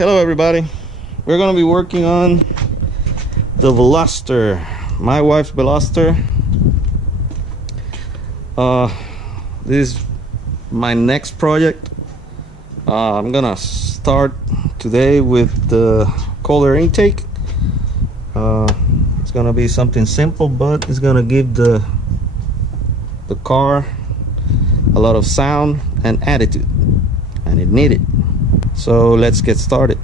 Hello everybody. We're gonna be working on the Veloster, my wife's Veloster. This is my next project. I'm gonna start today with the color intake. It's gonna be something simple, but it's gonna give the car a lot of sound and attitude, and it needed. So let's get started.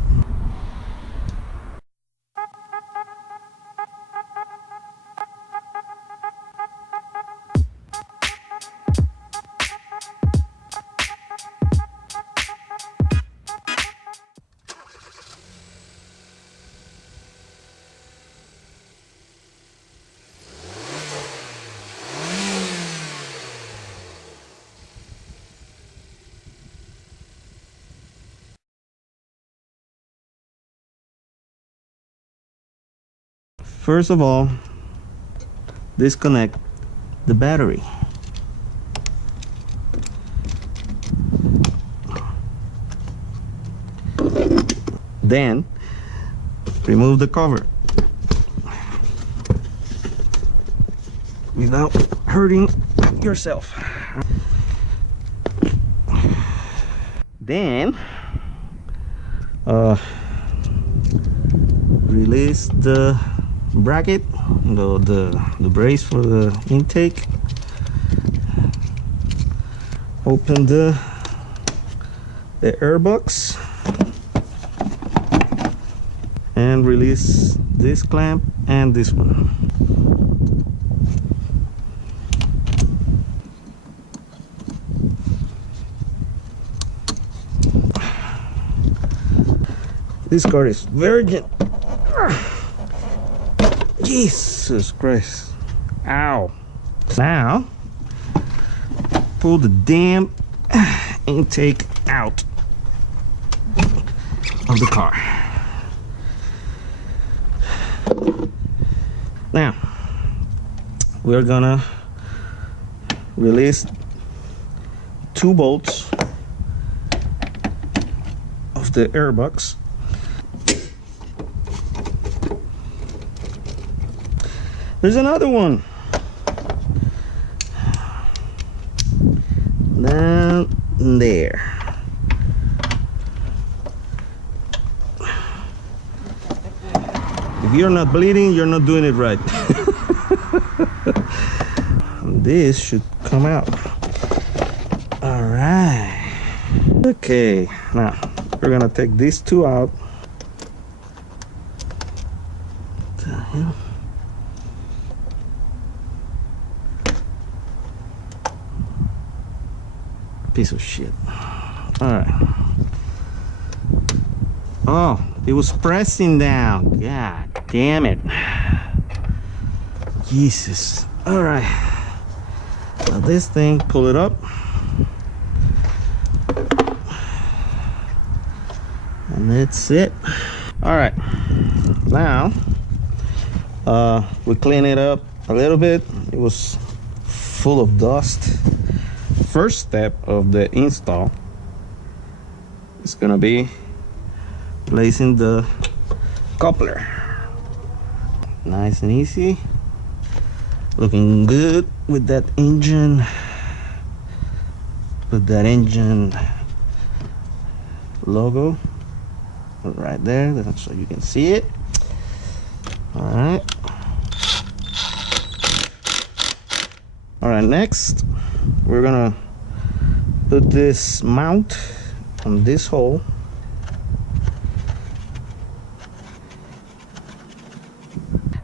First of all, disconnect the battery. Then remove the cover without hurting yourself. Then release the bracket, the brace for the intake. Open the air box and release this clamp and this one. This car is virgin. Jesus Christ. Ow. Now pull the damn intake out of the car. Now we're gonna release 2 bolts of the airbox. There's another one down there. If you're not bleeding, you're not doing it right. This should come out. All right. Okay, now we're gonna take these 2 out. What the hell? Piece of shit. All right. Oh, it was pressing down. God damn it. Jesus. All right. Now this thing, pull it up. And that's it. All right. Now, we clean it up a little bit. It was full of dust. First step of the install is gonna be placing the coupler. Nice and easy, looking good with that engine. Put that engine logo right there so you can see it. All right. All right, next we're gonna put this mount on this hole.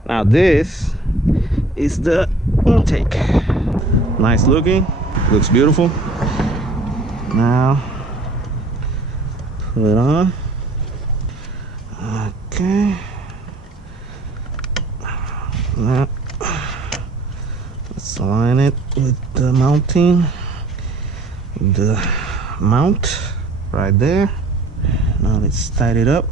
Now this is the intake. Nice looking, looks beautiful. Now put it on. Okay. Now let's align it with the mounting. The mount right there. Now let's tighten it up.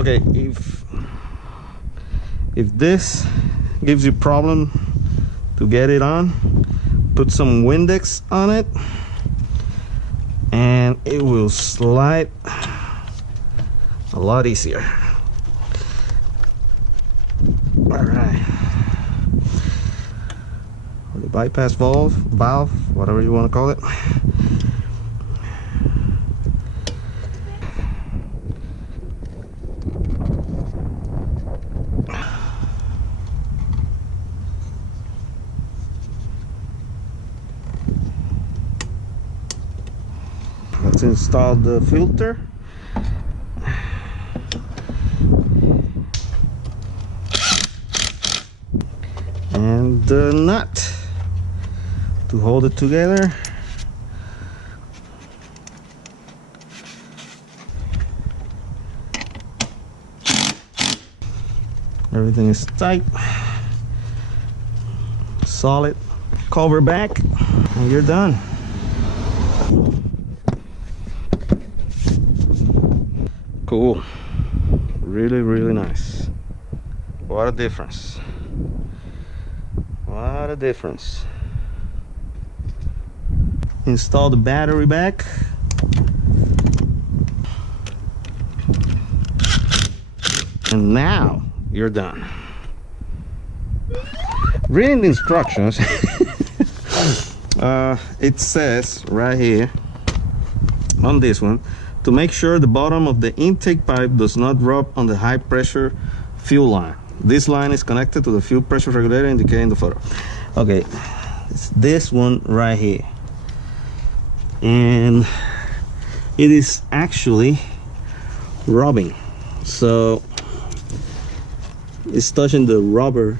Okay, if this gives you problem to get it on, put some Windex on it and it will slide a lot easier. All right, the bypass valve, whatever you want to call it. Let's install the filter. And the nut to hold it together. Everything is tight, solid. Cover back and you're done. Cool, really nice. What a difference. What a difference. Install the battery back. And now you're done. Reading the instructions, it says right here on this one, to make sure the bottom of the intake pipe does not rub on the high pressure fuel line. This line is connected to the fuel pressure regulator indicated in the photo. Okay, it's this one right here. And it is actually rubbing. So it's touching the rubber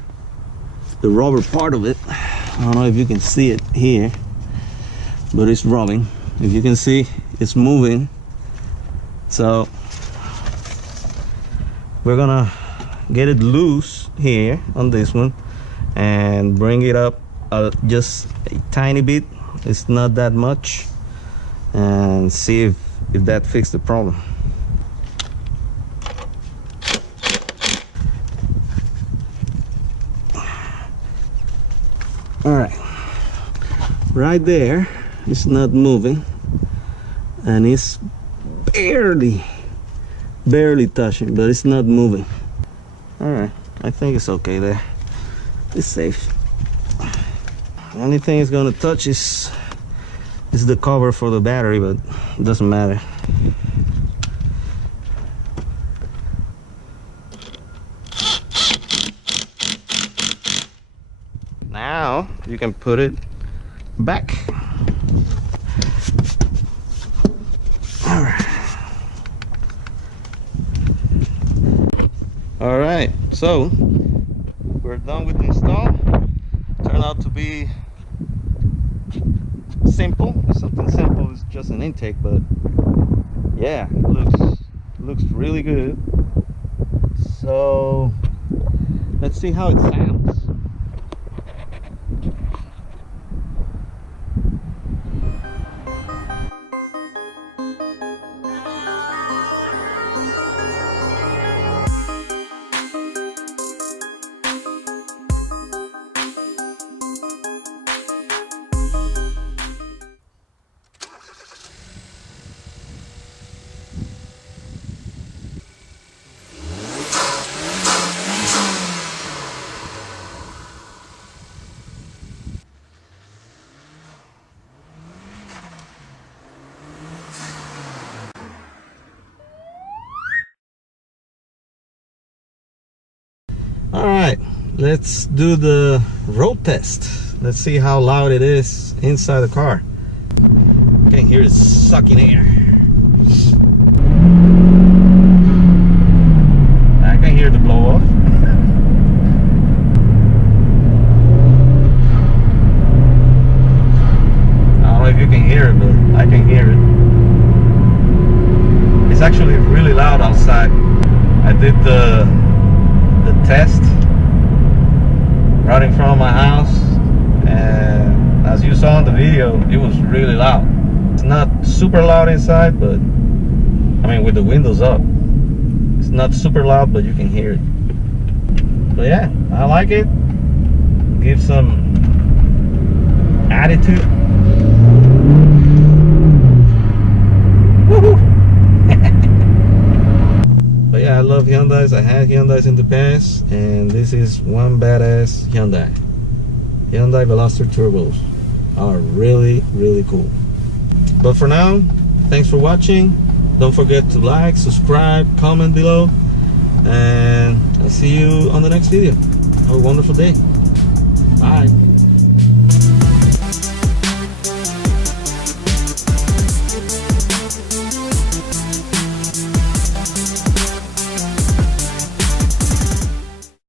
part of it. I don't know if you can see it here, but it's rubbing. If you can see, it's moving. So we're gonna get it loose here on this one and bring it up just a tiny bit. It's not that much, and see if that fixes the problem. All right, right there, it's not moving, and it's barely touching, but it's not moving. All right, I think it's okay there. It's safe. Only thing it's gonna touch is the cover for the battery, but it doesn't matter. Now you can put it back. All right. All right, so we're done with the install. Turned out to be simple. Something simple, is just an intake, but yeah, it looks really good. So let's see how it sounds. All right, let's do the road test. Let's see how loud it is inside the car. You can hear it sucking air. I can hear the blow off. I don't know if you can hear it, but I can hear it. It's actually really loud outside. I did the test right in front of my house, and as you saw in the video, it was really loud. It's not super loud inside, but I mean, with the windows up, it's not super loud, but you can hear it. So yeah, I like it. Give some attitude. Woohoo! But yeah, I love Hyundais. I had Hyundais in the past, and this is one badass Hyundai. Hyundai Veloster Turbos are really, really cool. But for now, thanks for watching. Don't forget to like, subscribe, comment below, and I'll see you on the next video. Have a wonderful day. Bye.